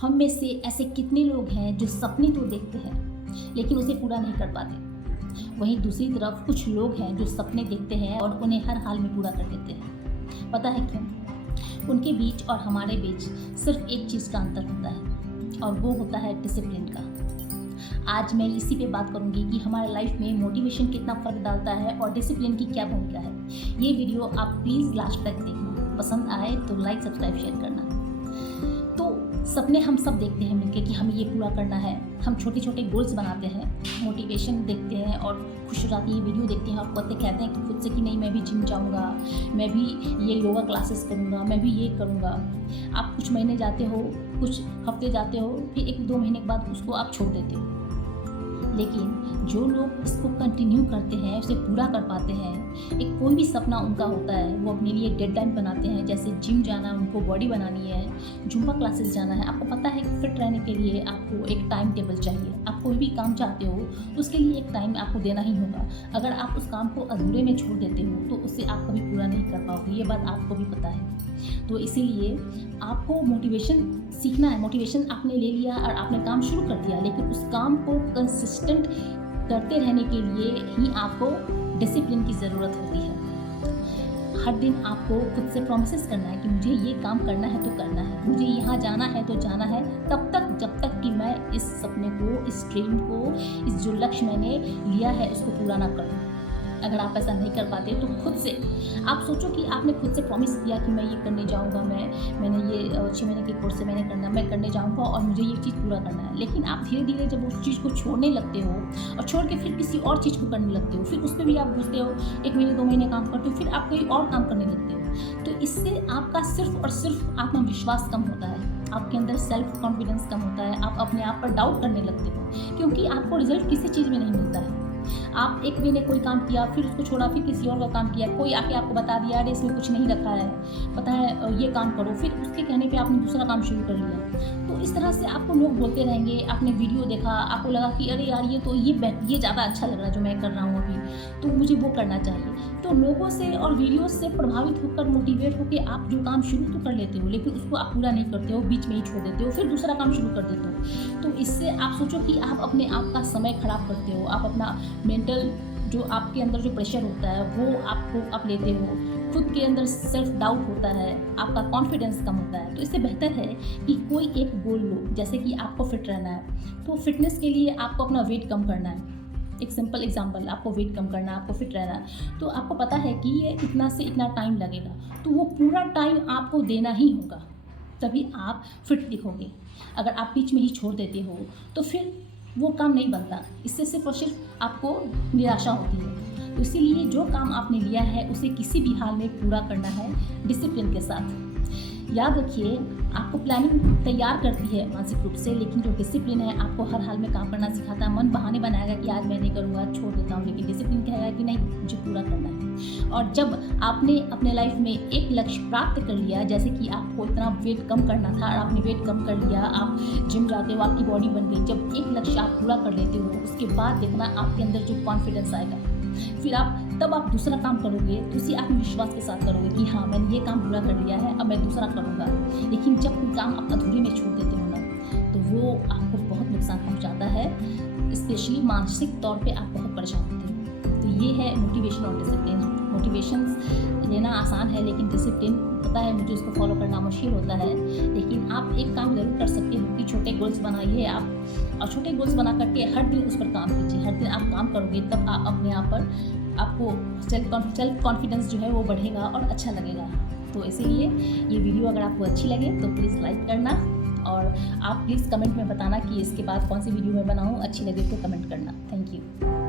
हम में से ऐसे कितने लोग हैं जो सपने तो देखते हैं लेकिन उसे पूरा नहीं कर पाते। वहीं दूसरी तरफ कुछ लोग हैं जो सपने देखते हैं और उन्हें हर हाल में पूरा कर देते हैं। पता है क्यों? उनके बीच और हमारे बीच सिर्फ एक चीज़ का अंतर होता है और वो होता है डिसिप्लिन का। आज मैं इसी पे बात करूंगी कि हमारे लाइफ में मोटिवेशन कितना फ़र्क डालता है और डिसिप्लिन की क्या भूमिका है। ये वीडियो आप प्लीज़ लास्ट तक देखना, पसंद आए तो लाइक सब्सक्राइब शेयर करना। तो सपने हम सब देखते हैं मिलके कि हमें ये पूरा करना है। हम छोटे छोटे गोल्स बनाते हैं, मोटिवेशन देखते हैं और खुश हो जाती है वीडियो देखते हैं और कहते हैं कि खुद से कि नहीं मैं भी जिम जाऊँगा, मैं भी ये योगा क्लासेस करूँगा, मैं भी ये करूँगा। आप कुछ महीने जाते हो, कुछ हफ्ते जाते हो, फिर 1-2 महीने के बाद उसको आप छोड़ देते हो। लेकिन जो लोग इसको कंटिन्यू करते हैं, उसे पूरा कर पाते हैं, एक कोई भी सपना उनका होता है, वो अपने लिए डेडलाइन बनाते हैं। जैसे जिम जाना है, उनको बॉडी बनानी है, जुम्बा क्लासेस जाना है। आपको पता है कि फिट रहने के लिए आपको एक टाइम टेबल चाहिए। आप कोई भी काम चाहते हो तो उसके लिए एक टाइम आपको देना ही होगा। अगर आप उस काम को अधूरे में छोड़ देते हो तो उसे आप कभी पूरा नहीं कर पाओगे। ये बात आपको भी पता है। तो इसीलिए आपको मोटिवेशन सीखना है। मोटिवेशन आपने ले लिया और आपने काम शुरू कर दिया, लेकिन उस काम को कंसिस्टेंट करते रहने के लिए ही आपको डिसिप्लिन की ज़रूरत होती है। हर दिन आपको खुद से प्रॉमिसेस करना है कि मुझे ये काम करना है तो करना है, मुझे यहाँ जाना है तो जाना है, तब तक जब तक कि मैं इस सपने को, इस ड्रीम को, इस जो लक्ष्य मैंने लिया है उसको पूरा ना करूँ। अगर आप ऐसा नहीं कर पाते तो खुद से आप सोचो कि आपने खुद से प्रॉमिस किया कि मैं ये करने जाऊंगा, मैंने ये 6 महीने के कोर्स से मैं करने जाऊंगा और मुझे ये चीज़ पूरा करना है। लेकिन आप धीरे धीरे जब उस चीज़ को छोड़ने लगते हो और छोड़ के फिर किसी और चीज़ को करने लगते हो, फिर उस पर भी आप घुसते हो, 1 महीने 2 महीने काम करते हो, फिर आप कोई और काम करने लगते हो। तो इससे आपका सिर्फ और सिर्फ आत्मविश्वास कम होता है, आपके अंदर सेल्फ कॉन्फिडेंस कम होता है, आप अपने आप पर डाउट करने लगते हो, क्योंकि आपको रिजल्ट किसी चीज़ में नहीं मिलता है। आप 1 महीने कोई काम किया, फिर उसको छोड़ा, फिर किसी और का काम किया, कोई आके आपको बता दिया अरे इसमें कुछ नहीं रखा है, पता है ये काम करो, फिर उसके कहने पे आपने दूसरा काम शुरू कर लिया। तो इस तरह से आपको लोग बोलते रहेंगे। आपने वीडियो देखा, आपको लगा कि अरे यार ये ज़्यादा अच्छा लग रहा है जो मैं कर रहा हूँ अभी, तो मुझे वो करना चाहिए। तो लोगों से और वीडियो से प्रभावित होकर, मोटिवेट होकर आप जो काम शुरू तो कर लेते हो, लेकिन उसको आप पूरा नहीं करते हो, बीच में ही छोड़ देते हो, फिर दूसरा काम शुरू कर देते हो। तो इससे आप सोचो कि आप अपने आप का समय खराब करते हो, आप अपना मेंटल जो आपके अंदर जो प्रेशर होता है वो आप लेते हो, खुद के अंदर सेल्फ डाउट होता है, आपका कॉन्फिडेंस कम होता है। तो इससे बेहतर है कि कोई एक गोल लो। जैसे कि आपको फिट रहना है तो फिटनेस के लिए आपको अपना वेट कम करना है। एक सिंपल एग्जांपल, आपको वेट कम करना है, आपको फिट रहना है, तो आपको पता है कि ये इतना से इतना टाइम लगेगा, तो वो पूरा टाइम आपको देना ही होगा, तभी आप फिट दिखोगे। अगर आप बीच में ही छोड़ देते हो तो फिर वो काम नहीं बनता, इससे सिर्फ और सिर्फ आपको निराशा होती है। तो इसीलिए जो काम आपने लिया है उसे किसी भी हाल में पूरा करना है डिसिप्लिन के साथ। याद रखिए, आपको प्लानिंग तैयार करती है मानसिक रूप से, लेकिन जो डिसिप्लिन है आपको हर हाल में काम करना सिखाता है। मन बहाने बनाएगा कि आज मैं नहीं करूँगा, छोड़ देता हूँ, लेकिन डिसिप्लिन कहेगा कि नहीं मुझे पूरा करना है। और जब आपने अपने लाइफ में एक लक्ष्य प्राप्त कर लिया, जैसे कि आपको इतना वेट कम करना था और आपने वेट कम कर लिया, आप जिम जाते हो, आपकी बॉडी बन गई, जब एक लक्ष्य आप पूरा कर लेते हो उसके बाद देखना आपके अंदर जो कॉन्फिडेंस आएगा, फिर तब आप दूसरा काम करोगे तो उसी आत्मविश्वास के साथ करोगे कि हाँ मैंने ये काम पूरा कर लिया है, अब मैं दूसरा करूँगा। लेकिन जब कोई काम आप अधूरे में छोड़ देते हो ना, तो वो आपको बहुत नुकसान पहुँचाता है, स्पेशली मानसिक तौर पे आप बहुत परेशान होते हो। तो ये है मोटिवेशन और डिसिप्लिन। मोटिवेशन लेना आसान है, लेकिन डिसिप्लिन पता है मुझे उसको फॉलो करना मुश्किल होता है। लेकिन आप एक काम ज़रूर कर सकते हो कि छोटे गोल्स बनाइए आप, और छोटे गोल्स बना करके हर दिन उस पर काम कीजिए। हर दिन आप काम करोगे तब आप अपने आप पर आपको सेल्फ कॉन्फिडेंस जो है वो बढ़ेगा और अच्छा लगेगा। तो इसीलिए ये वीडियो अगर आपको अच्छी लगे तो प्लीज़ लाइक करना, और आप प्लीज़ कमेंट में बताना कि इसके बाद कौन सी वीडियो मैं बनाऊँ। अच्छी लगे तो कमेंट करना। Thank you.